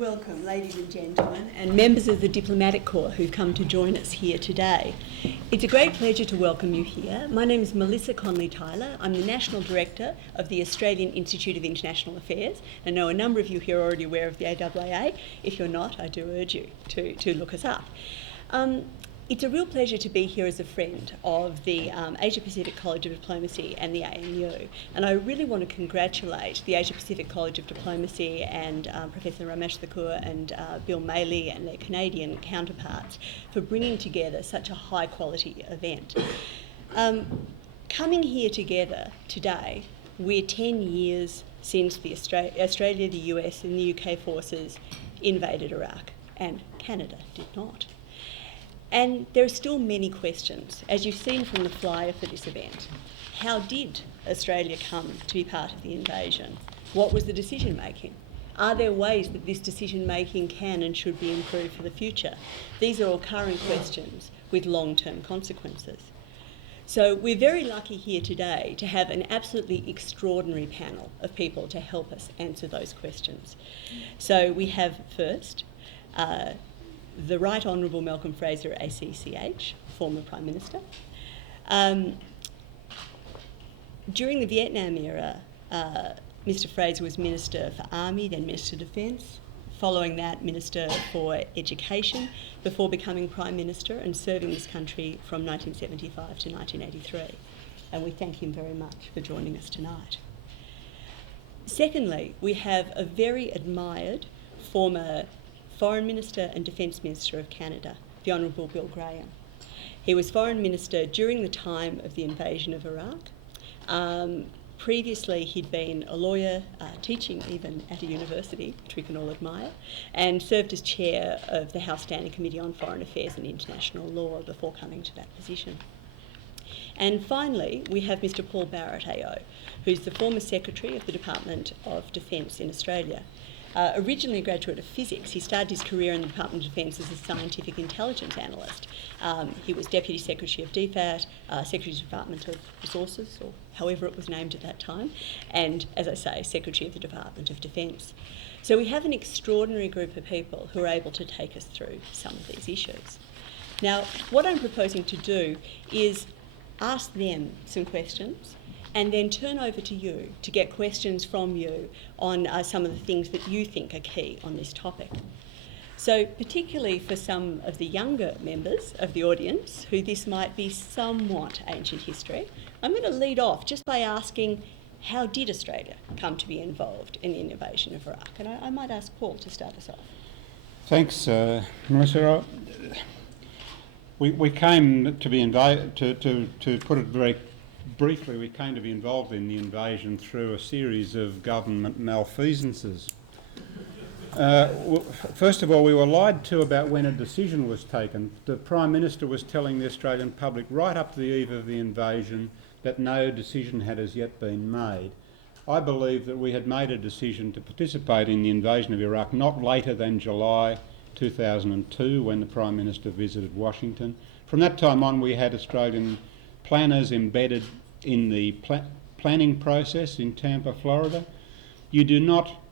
Welcome, ladies and gentlemen, and members of the Diplomatic Corps who've come to join us here today. It's a great pleasure to welcome you here. My name is Melissa Conley-Tyler. I'm the National Director of the Australian Institute of International Affairs. I know a number of you here are already aware of the AIIA. If you're not, I do urge you to look us up. It's a real pleasure to be here as a friend of the Asia Pacific College of Diplomacy and the ANU, and I really want to congratulate the Asia Pacific College of Diplomacy and Professor Ramesh Thakur and Bill Maley and their Canadian counterparts for bringing together such a high quality event. Coming here together today, we're 10 years since the Australia, the US and the UK forces invaded Iraq, and Canada did not. And there are still many questions, as you've seen from the flyer for this event. How did Australia come to be part of the invasion? What was the decision making? Are there ways that this decision making can and should be improved for the future? These are all current questions with long-term consequences. So we're very lucky here today to have an absolutely extraordinary panel of people to help us answer those questions. So we have first, the Right Honourable Malcolm Fraser, ACCH, former Prime Minister. During the Vietnam era, Mr Fraser was Minister for Army, then Minister for Defence, following that Minister for Education, before becoming Prime Minister and serving this country from 1975 to 1983. And we thank him very much for joining us tonight. Secondly, we have a very admired former Foreign Minister and Defence Minister of Canada, the Honourable Bill Graham. He was Foreign Minister during the time of the invasion of Iraq. Previously, he'd been a lawyer, teaching even at a university, which we can all admire, and served as chair of the House Standing Committee on Foreign Affairs and International Law before coming to that position. And finally, we have Mr Paul Barratt AO, who's the former Secretary of the Department of Defence in Australia. Originally a graduate of physics, he started his career in the Department of Defence as a scientific intelligence analyst. He was Deputy Secretary of DFAT, Secretary of the Department of Resources, or however it was named at that time, and, as I say, Secretary of the Department of Defence. So we have an extraordinary group of people who are able to take us through some of these issues. Now, what I'm proposing to do is ask them some questions and then turn over to you to get questions from you on some of the things that you think are key on this topic. So particularly for some of the younger members of the audience, who this might be somewhat ancient history, I'm going to lead off just by asking, how did Australia come to be involved in the invasion of Iraq? And I might ask Paul to start us off. Thanks, Marissa. We came to be invited, to put it very briefly, we came to be involved in the invasion through a series of government malfeasances. First of all, we were lied to about when a decision was taken. The Prime Minister was telling the Australian public right up to the eve of the invasion that no decision had as yet been made. I believe that we had made a decision to participate in the invasion of Iraq not later than July 2002, when the Prime Minister visited Washington. From that time on, we had Australian planners embedded in the planning process in Tampa, Florida. You do not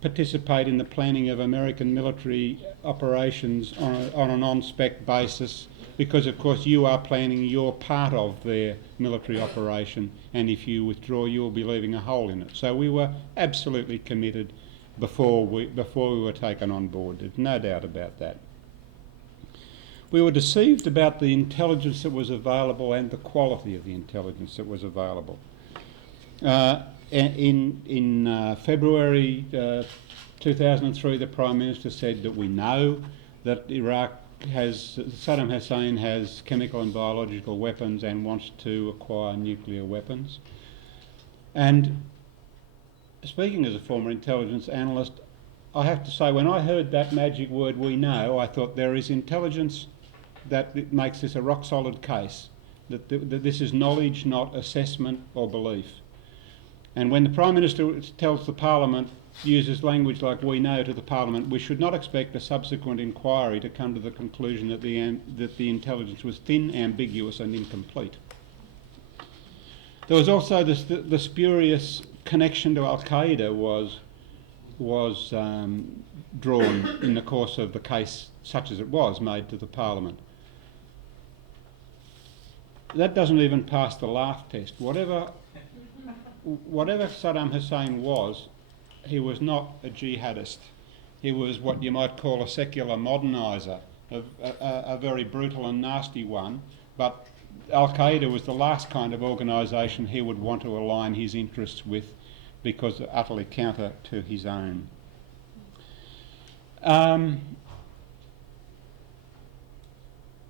participate in the planning of American military operations on an on-spec basis, because of course you are planning your part of their military operation, and if you withdraw you will be leaving a hole in it. So we were absolutely committed before we were taken on board. There's no doubt about that. We were deceived about the intelligence that was available and the quality of the intelligence that was available. In February 2003, the Prime Minister said that we know that Saddam Hussein has chemical and biological weapons and wants to acquire nuclear weapons. And speaking as a former intelligence analyst, I have to say, when I heard that magic word, we know, I thought there is intelligence that makes this a rock-solid case, that this is knowledge, not assessment or belief. And when the Prime Minister tells the Parliament, uses language like "we know" to the Parliament, we should not expect a subsequent inquiry to come to the conclusion that the intelligence was thin, ambiguous and incomplete. There was also the spurious connection to Al-Qaeda was drawn in the course of the case, such as it was, made to the Parliament. That doesn't even pass the laugh test. Whatever Saddam Hussein was, he was not a jihadist. He was what you might call a secular moderniser, a very brutal and nasty one, but Al-Qaeda was the last kind of organisation he would want to align his interests with because they're utterly counter to his own.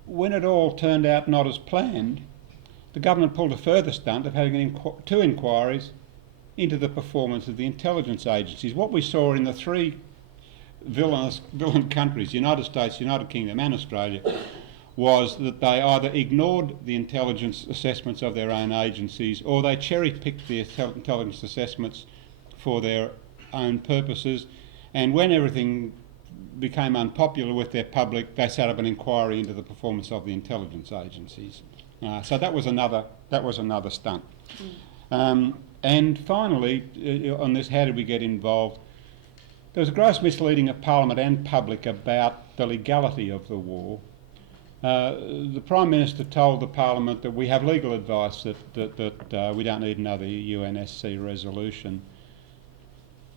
When it all turned out not as planned, the government pulled a further stunt of having two inquiries into the performance of the intelligence agencies. What we saw in the three villain countries, United States, United Kingdom and Australia, was that they either ignored the intelligence assessments of their own agencies or they cherry-picked the intelligence assessments for their own purposes, and when everything became unpopular with their public, they set up an inquiry into the performance of the intelligence agencies. So that was another stunt. And finally, on this, how did we get involved? There was a gross misleading of Parliament and public about the legality of the war. The Prime Minister told the Parliament that we have legal advice that we don't need another UNSC resolution.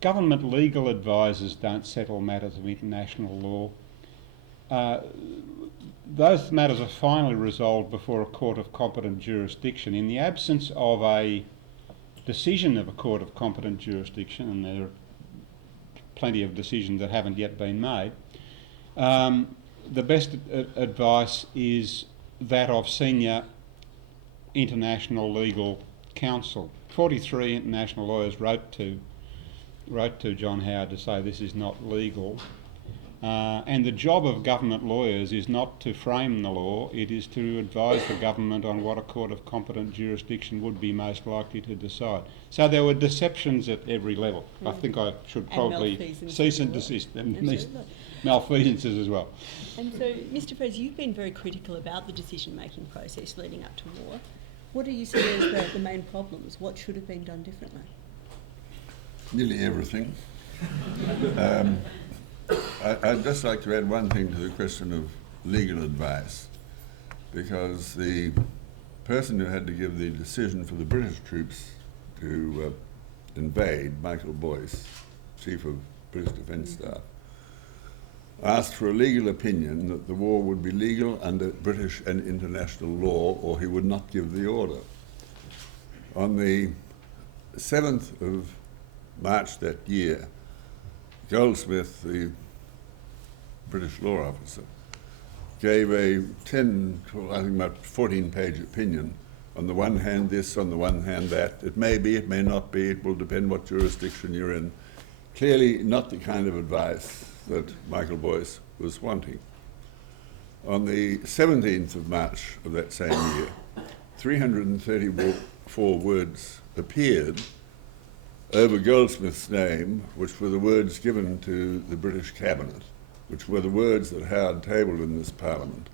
Government legal advisors don't settle matters of international law. Those matters are finally resolved before a court of competent jurisdiction. In the absence of a decision of a court of competent jurisdiction, and there are plenty of decisions that haven't yet been made, the best advice is that of senior international legal counsel. 43 international lawyers wrote to John Howard to say this is not legal. And the job of government lawyers is not to frame the law, it is to advise the government on what a court of competent jurisdiction would be most likely to decide. So there were deceptions at every level. I think I should probably cease and desist. Malfeasances as well. And so, Mr. Fraser, you've been very critical about the decision-making process leading up to war. What do you see as the main problems? What should have been done differently? Nearly everything. I'd just like to add one thing to the question of legal advice, because the person who had to give the decision for the British troops to invade, Michael Boyce, Chief of British Defence Staff, asked for a legal opinion that the war would be legal under British and international law, or he would not give the order. On the 7th of March that year, Goldsmith, the British law officer, gave a 14-page opinion. On the one hand this, on the one hand that. It may be, it may not be, it will depend what jurisdiction you're in. Clearly not the kind of advice that Michael Boyce was wanting. On the 17th of March of that same year, 334 words appeared over Goldsmith's name, which were the words given to the British Cabinet, which were the words that Howard tabled in this Parliament.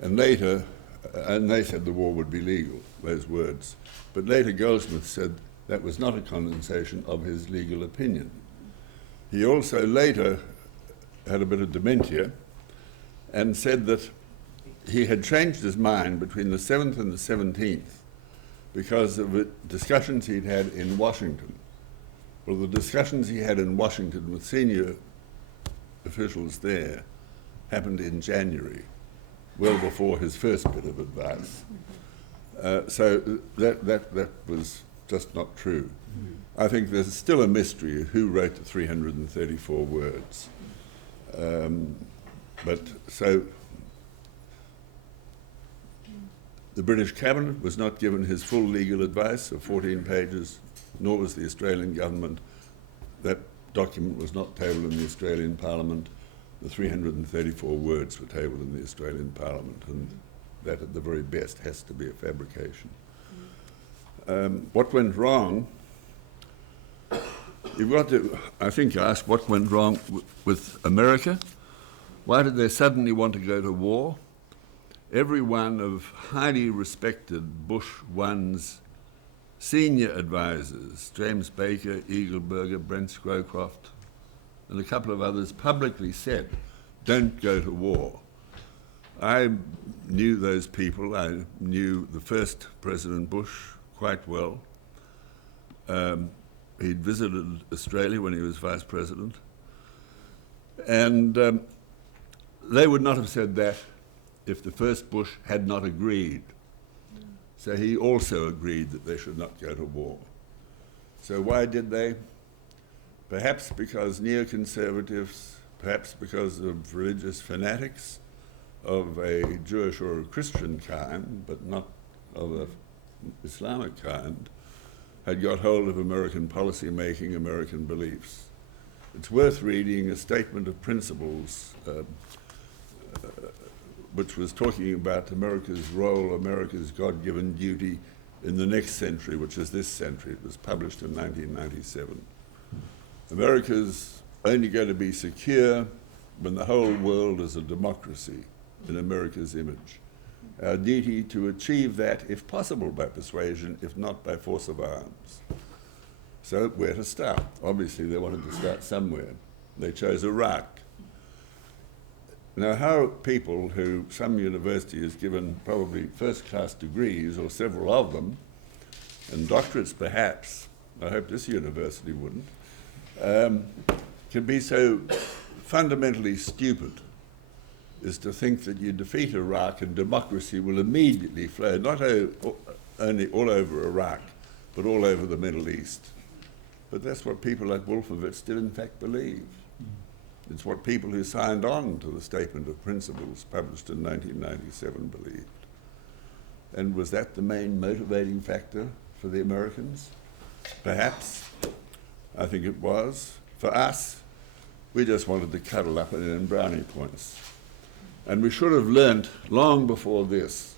And later, and they said the war would be legal, those words. But later Goldsmith said that was not a condensation of his legal opinion. He also later had a bit of dementia and said that he had changed his mind between the 7th and the 17th because of the discussions he'd had in Washington. Well, the discussions he had in Washington with senior officials there happened in January, well before his first bit of advice. So that was just not true. I think there's still a mystery of who wrote the 334 words. But so the British Cabinet was not given his full legal advice of 14 pages, nor was the Australian government. That document was not tabled in the Australian Parliament. The 334 words were tabled in the Australian Parliament, and that at the very best has to be a fabrication. What went wrong? You've got to, I think, ask what went wrong with America. Why did they suddenly want to go to war? Every one of highly respected Bush I's senior advisors, James Baker, Eagleburger, Brent Scrowcroft, and a couple of others publicly said, don't go to war. I knew those people. I knew the first President Bush quite well. He'd visited Australia when he was Vice President. And they would not have said that if the first Bush had not agreed. So he also agreed that they should not go to war. So why did they? Perhaps because neoconservatives, perhaps because of religious fanatics of a Jewish or a Christian kind, but not of an Islamic kind, had got hold of American policy making, American beliefs. It's worth reading a statement of principles which was talking about America's role, America's God-given duty in the next century, which is this century. It was published in 1997. America's only going to be secure when the whole world is a democracy in America's image. Our duty to achieve that, if possible, by persuasion, if not by force of arms. So where to start? Obviously, they wanted to start somewhere. They chose Iraq. Now, how people who some university has given probably first-class degrees, or several of them, and doctorates perhaps, I hope this university wouldn't, can be so fundamentally stupid is to think that you defeat Iraq and democracy will immediately flow, not only all over Iraq, but all over the Middle East. But that's what people like Wolfowitz did in fact believe. It's what people who signed on to the Statement of Principles published in 1997 believed. And was that the main motivating factor for the Americans? Perhaps. I think it was. For us, we just wanted to cuddle up and earn brownie points. And we should have learnt long before this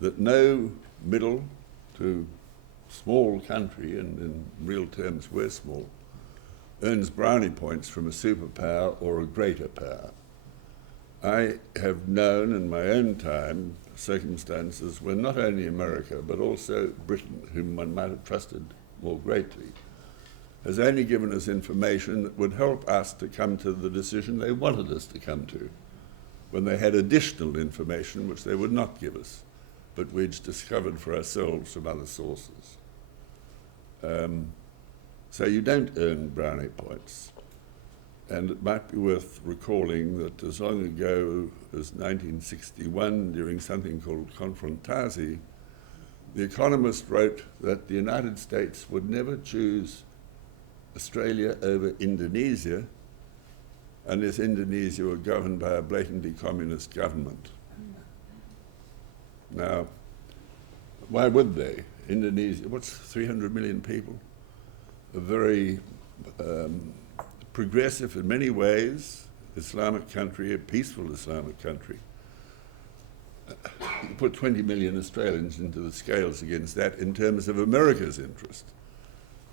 that no middle to small country, and in real terms we're small, earns brownie points from a superpower or a greater power. I have known in my own time circumstances where not only America but also Britain, whom one might have trusted more greatly, has only given us information that would help us to come to the decision they wanted us to come to, when they had additional information which they would not give us, but which discovered for ourselves from other sources. So you don't earn brownie points. And it might be worth recalling that as long ago as 1961, during something called Confrontasi, the Economist wrote that the United States would never choose Australia over Indonesia unless Indonesia were governed by a blatantly communist government. Now, why would they? Indonesia, what's 300 million people? A very progressive in many ways Islamic country, a peaceful Islamic country. You put 20 million Australians into the scales against that in terms of America's interest.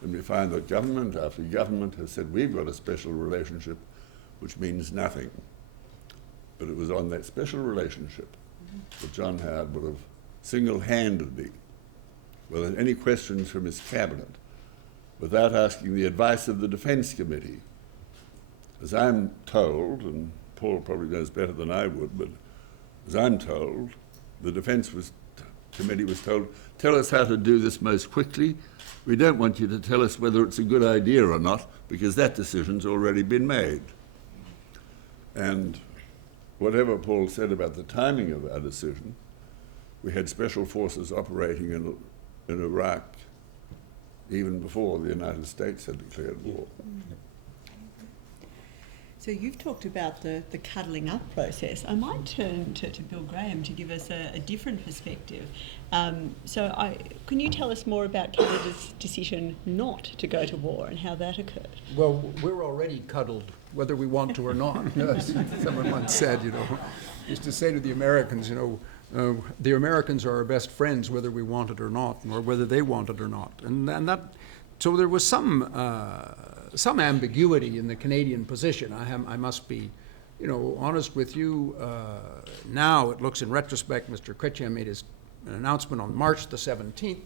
And we find that government after government has said, we've got a special relationship, which means nothing. But it was on that special relationship that John Howard would have single-handedly, without any questions from his cabinet, without asking the advice of the Defence Committee. As I'm told, and Paul probably knows better than I would, but as I'm told, the Defence Committee was told, tell us how to do this most quickly. We don't want you to tell us whether it's a good idea or not, because that decision's already been made. And whatever Paul said about the timing of our decision, we had special forces operating in Iraq even before the United States had declared war. So you've talked about the cuddling up process. I might turn to Bill Graham to give us a different perspective. Can you tell us more about Canada's decision not to go to war and how that occurred? Well, we're already cuddled, whether we want to or not. As someone once said, used to say to the Americans, the Americans are our best friends whether we want it or not, or whether they want it or not. And that, so there was some ambiguity in the Canadian position. I must be, honest with you. Now it looks, in retrospect, Mr. Chrétien made an announcement on March the 17th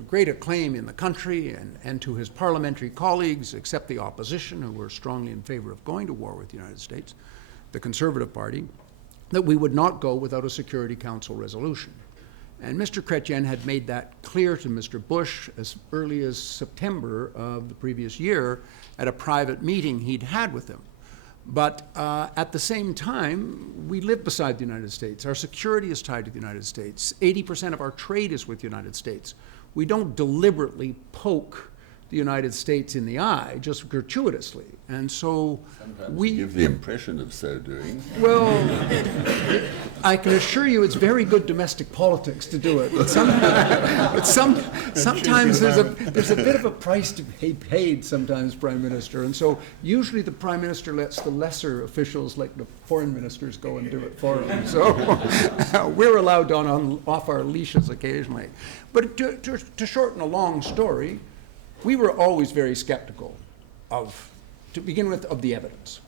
great acclaim in the country and to his parliamentary colleagues, except the opposition, who were strongly in favor of going to war with the United States, the Conservative Party, that we would not go without a Security Council resolution. And Mr. Chrétien had made that clear to Mr. Bush as early as September of the previous year at a private meeting he'd had with him. But at the same time, we live beside the United States. Our security is tied to the United States. 80% of our trade is with the United States. We don't deliberately poke the United States in the eye, just gratuitously. And so Sometimes we give the impression of so doing. Well, I can assure you it's very good domestic politics to do it. But sometimes there's a bit of a price to be paid sometimes, Prime Minister. And so usually the Prime Minister lets the lesser officials like the foreign ministers go and do it for him. So we're allowed off our leashes occasionally. But to shorten a long story, we were always very skeptical to begin with, of the evidence.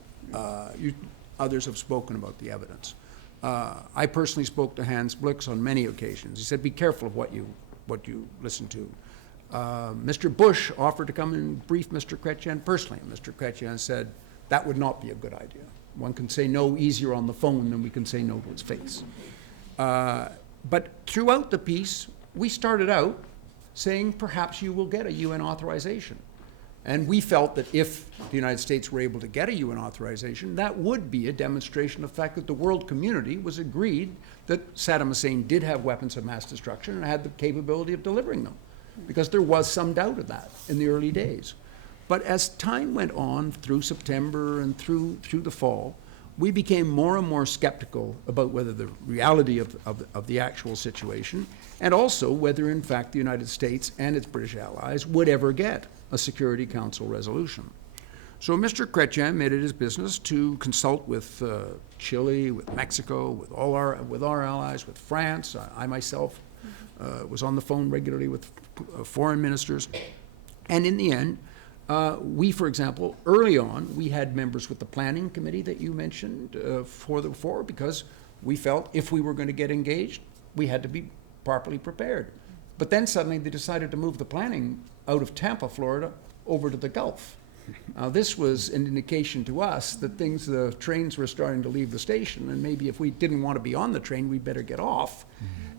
Others have spoken about the evidence. I personally spoke to Hans Blix on many occasions. He said, be careful of what you listen to. Mr. Bush offered to come and brief Mr. Chrétien personally. And Mr. Chrétien said, that would not be a good idea. One can say no easier on the phone than we can say no to his face. But throughout the piece, we started out saying perhaps you will get a UN authorization. And we felt that if the United States were able to get a UN authorization, that would be a demonstration of the fact that the world community was agreed that Saddam Hussein did have weapons of mass destruction and had the capability of delivering them, because there was some doubt of that in the early days. But as time went on through September and through the fall, we became more and more skeptical about whether the reality of the actual situation, and also whether in fact the United States and its British allies would ever get a Security Council resolution. So Mr. Chrétien made it his business to consult with Chile, with Mexico, with our allies, with France. I myself was on the phone regularly with foreign ministers. And in the end, we, for example, early on, we had members with the planning committee that you mentioned because we felt if we were going to get engaged, we had to be properly prepared. But then suddenly they decided to move the planning out of Tampa, Florida, over to the Gulf. Now, this was an indication to us that the trains were starting to leave the station, and maybe if we didn't want to be on the train, we'd better get off.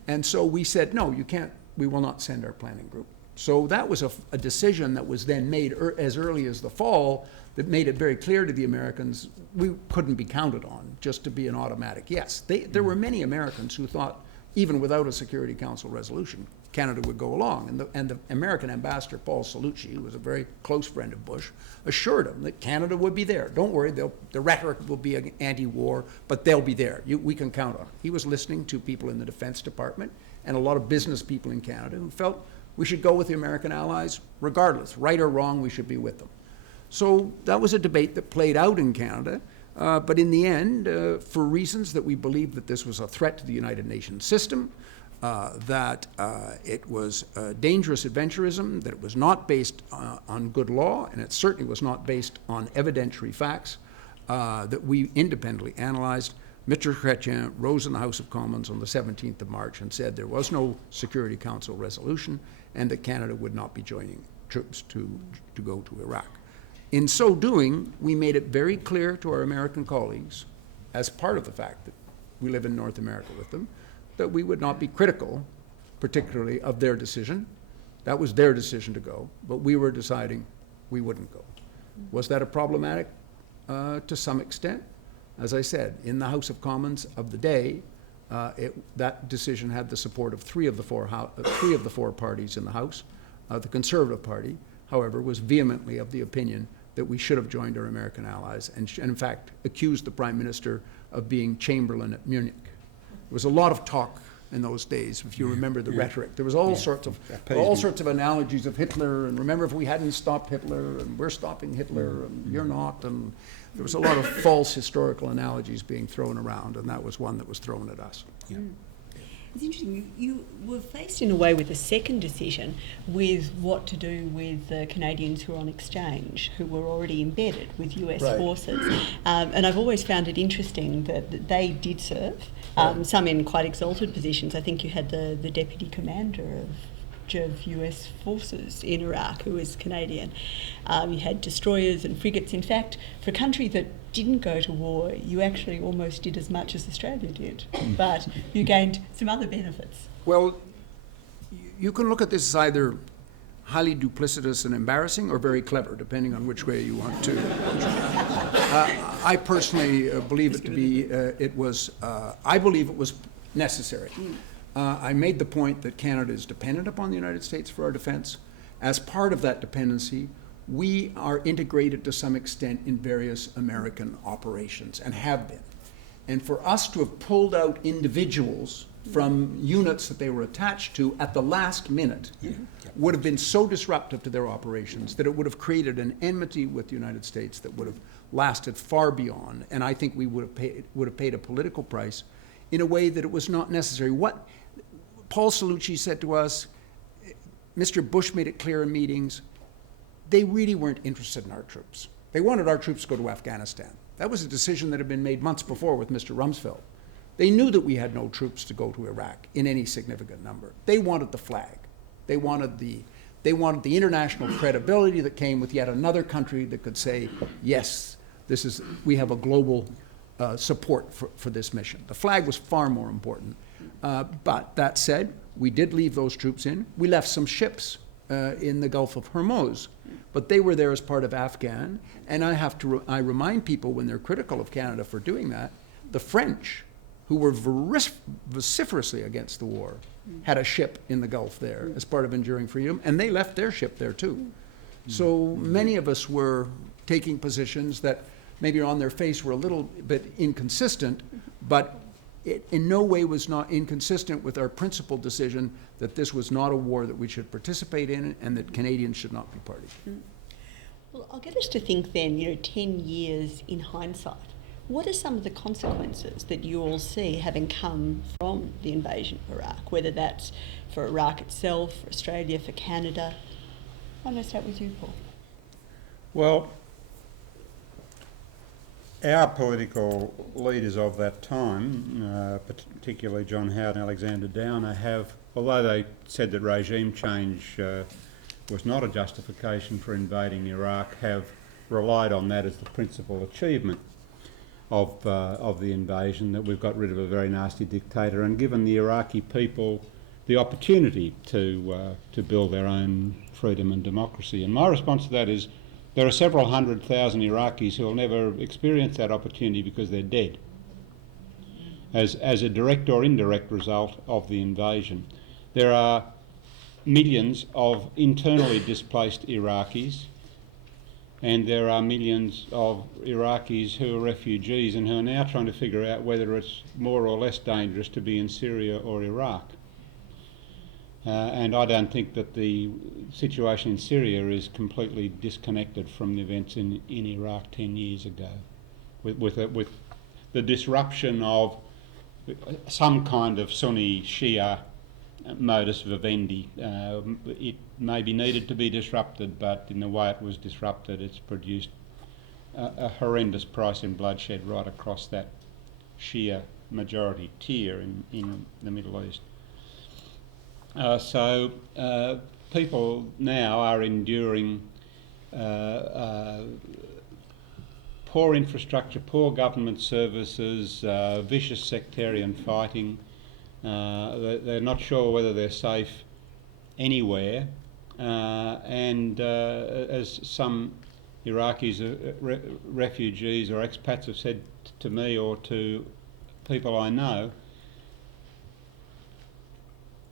And so we said, no, you can't, we will not send our planning group. So that was a decision that was then made as early as the fall that made it very clear to the Americans we couldn't be counted on just to be an automatic yes. There were many Americans who thought even without a Security Council resolution, Canada would go along. And the American ambassador, Paul Salucci, who was a very close friend of Bush, assured him that Canada would be there. Don't worry, the rhetoric will be anti-war, but they'll be there. We can count on it. He was listening to people in the Defense Department and a lot of business people in Canada who felt we should go with the American allies regardless. Right or wrong, we should be with them. So that was a debate that played out in Canada. But in the end, for reasons that we believed that this was a threat to the United Nations system, that it was dangerous adventurism, that it was not based on good law, and it certainly was not based on evidentiary facts, that we independently analyzed, Mr. Chrétien rose in the House of Commons on the 17th of March and said there was no Security Council resolution and that Canada would not be joining troops to go to Iraq. In so doing, we made it very clear to our American colleagues, as part of the fact that we live in North America with them, that we would not be critical, particularly of their decision. That was their decision to go, but we were deciding we wouldn't go. Was that a problematic? To some extent. As I said, in the House of Commons of the day, that decision had the support of three of the four parties in the House. The Conservative Party, however, was vehemently of the opinion that we should have joined our American allies and in fact accused the Prime Minister of being Chamberlain at Munich. There was a lot of talk in those days, if you remember the rhetoric. There was all sorts of analogies of Hitler, and remember if we hadn't stopped Hitler, and we're stopping Hitler, and you're not, and there was a lot of false historical analogies being thrown around, and that was one that was thrown at us. Yeah. It's interesting, you were faced in a way with a second decision with what to do with the Canadians who were on exchange, who were already embedded with US forces. And I've always found it interesting that they did serve, some in quite exalted positions. I think you had the deputy commander of of US forces in Iraq who was Canadian. You had destroyers and frigates. In fact, for a country that didn't go to war, you actually almost did as much as Australia did, but you gained some other benefits. Well, you can look at this as either highly duplicitous and embarrassing or very clever, depending on which way you want to. I personally believe it to be, I believe it was necessary. I made the point that Canada is dependent upon the United States for our defense. As part of that dependency, we are integrated to some extent in various American operations and have been. And for us to have pulled out individuals from units that they were attached to at the last minute would have been so disruptive to their operations that it would have created an enmity with the United States that would have lasted far beyond, and I think we would have paid a political price in a way that it was not necessary. What Paul Cellucci said to us, Mr. Bush made it clear in meetings, they really weren't interested in our troops. They wanted our troops to go to Afghanistan. That was a decision that had been made months before with Mr. Rumsfeld. They knew that we had no troops to go to Iraq in any significant number. They wanted the flag. They wanted the international credibility that came with yet another country that could say, yes, we have a global support for this mission. The flag was far more important. But that said, we did leave those troops in. We left some ships in the Gulf of Hormuz, but they were there as part of Afghan. And I remind people when they're critical of Canada for doing that, the French, who were vociferously against the war, had a ship in the Gulf there as part of Enduring Freedom, and they left their ship there too. So many of us were taking positions that maybe on their face were a little bit inconsistent, but it in no way was not inconsistent with our principled decision that this was not a war that we should participate in and that Canadians should not be party. Well, I'll get us to think then, 10 years in hindsight, what are some of the consequences that you all see having come from the invasion of Iraq, whether that's for Iraq itself, for Australia, for Canada? I'm going to start with you, Paul. Well, our political leaders of that time, particularly John Howard and Alexander Downer, have, although they said that regime change was not a justification for invading Iraq, have relied on that as the principal achievement of the invasion, that we've got rid of a very nasty dictator and given the Iraqi people the opportunity to build their own freedom and democracy. And my response to that is there are several 100,000 Iraqis who will never experience that opportunity because they're dead as a direct or indirect result of the invasion. There are millions of internally displaced Iraqis, and there are millions of Iraqis who are refugees and who are now trying to figure out whether it's more or less dangerous to be in Syria or Iraq. And I don't think that the situation in Syria is completely disconnected from the events in Iraq 10 years ago, with the disruption of some kind of Sunni Shia modus vivendi. It maybe needed to be disrupted, but in the way it was disrupted, it's produced a horrendous price in bloodshed right across that Shia majority tier in the Middle East. So people now are enduring poor infrastructure, poor government services, vicious sectarian fighting. They're not sure whether they're safe anywhere, and as some Iraqis, refugees or expats have said to me or to people I know,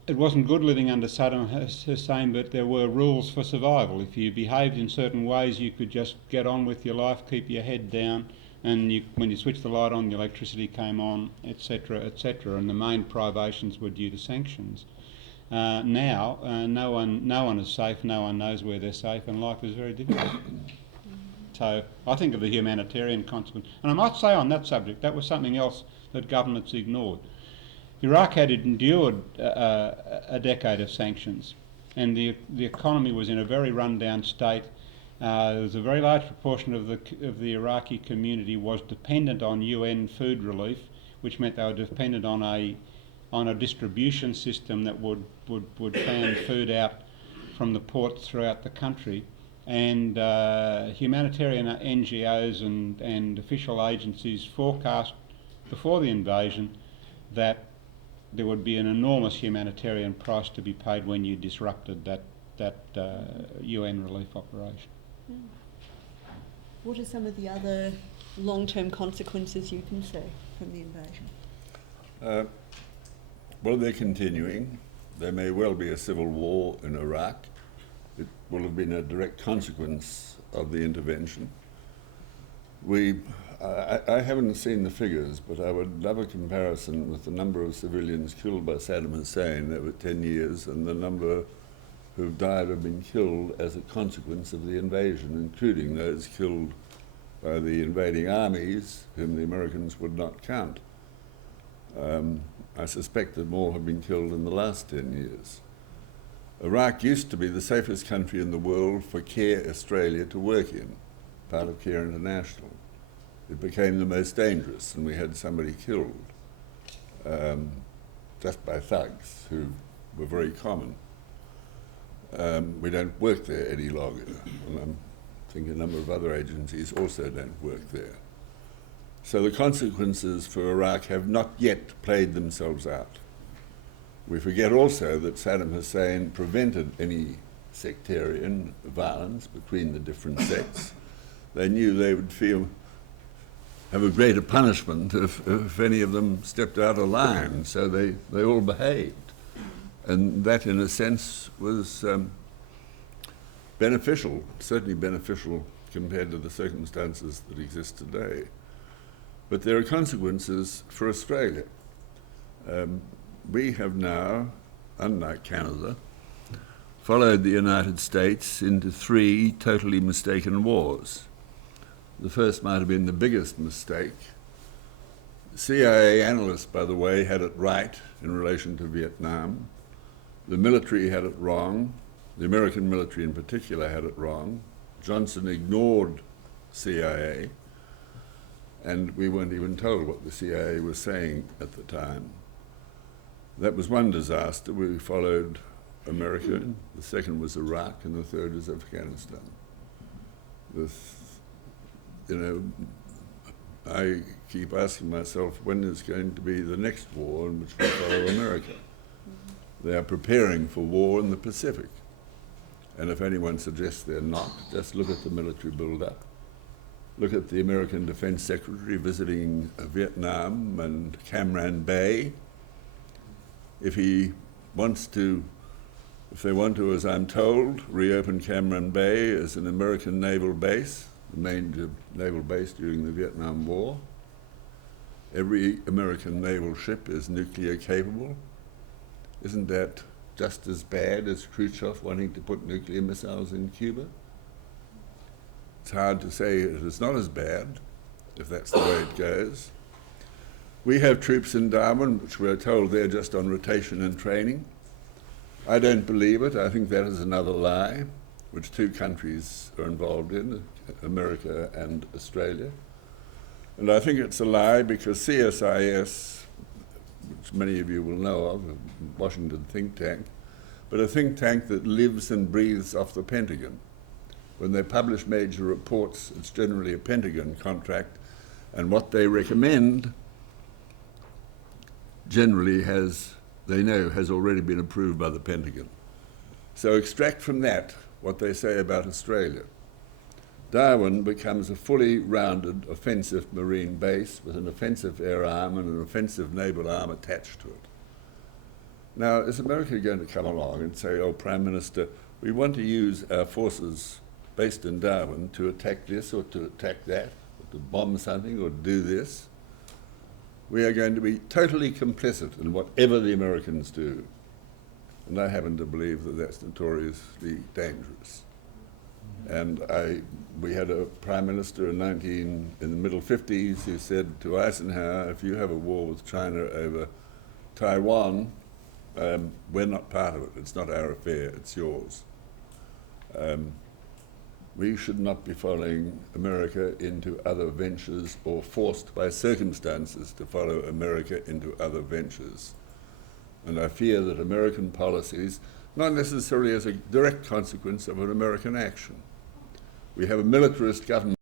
it wasn't good living under Saddam Hussein, but there were rules for survival. If you behaved in certain ways, you could just get on with your life, keep your head down, and when you switched the light on, the electricity came on, etc., etc., and the main privations were due to sanctions. Now, no one is safe, no one knows where they're safe, and life is very difficult. So I think of the humanitarian consequence. And I might say on that subject, that was something else that governments ignored. Iraq had endured a decade of sanctions, and the economy was in a very run-down state. There was a very large proportion of the Iraqi community was dependent on UN food relief, which meant they were dependent on a on a distribution system that would fan food out from the ports throughout the country. And humanitarian NGOs and official agencies forecast before the invasion that there would be an enormous humanitarian price to be paid when you disrupted that UN relief operation. What are some of the other long-term consequences you can see from the invasion? Well, they're continuing. There may well be a civil war in Iraq. It will have been a direct consequence of the intervention. I haven't seen the figures, but I would love a comparison with the number of civilians killed by Saddam Hussein over 10 years and the number who've died or been killed as a consequence of the invasion, including those killed by the invading armies, whom the Americans would not count. I suspect that more have been killed in the last 10 years. Iraq used to be the safest country in the world for Care Australia to work in, part of Care International. It became the most dangerous, and we had somebody killed just by thugs who were very common. We don't work there any longer, and I think a number of other agencies also don't work there. So the consequences for Iraq have not yet played themselves out. We forget also that Saddam Hussein prevented any sectarian violence between the different sects. They knew they would have a greater punishment if any of them stepped out of line, so they all behaved. And that, in a sense, was beneficial, certainly beneficial compared to the circumstances that exist today. But there are consequences for Australia. We have now, unlike Canada, followed the United States into 3 totally mistaken wars. The first might have been the biggest mistake. CIA analysts, by the way, had it right in relation to Vietnam. The military had it wrong. The American military in particular had it wrong. Johnson ignored CIA, and we weren't even told what the CIA was saying at the time. That was one disaster. We followed America. The second was Iraq, and the third was Afghanistan. I keep asking myself, when is going to be the next war in which we follow America? They are preparing for war in the Pacific. And if anyone suggests they're not, just look at the military build-up. Look at the American Defense Secretary visiting Vietnam and Cam Ranh Bay. If they want to, as I'm told, reopen Cam Ranh Bay as an American naval base, the main naval base during the Vietnam War. Every American naval ship is nuclear capable. Isn't that just as bad as Khrushchev wanting to put nuclear missiles in Cuba? It's hard to say it is not as bad, if that's the way it goes. We have troops in Darwin, which we're told they're just on rotation and training. I don't believe it. I think that is another lie, which 2 countries are involved in, America and Australia. And I think it's a lie because CSIS, which many of you will know of, a Washington think tank, but a think tank that lives and breathes off the Pentagon. When they publish major reports, it's generally a Pentagon contract, and what they recommend generally has already been approved by the Pentagon. So extract from that what they say about Australia. Darwin becomes a fully rounded offensive marine base with an offensive air arm and an offensive naval arm attached to it. Now, is America going to come along and say, oh, Prime Minister, we want to use our forces based in Darwin to attack this or to attack that, or to bomb something or do this? We are going to be totally complicit in whatever the Americans do. And I happen to believe that that's notoriously dangerous. And we had a prime minister in the middle 50s who said to Eisenhower, if you have a war with China over Taiwan, we're not part of it. It's not our affair, it's yours. We should not be following America into other ventures or forced by circumstances to follow America into other ventures. And I fear that American policies, not necessarily as a direct consequence of an American action. We have a militarist government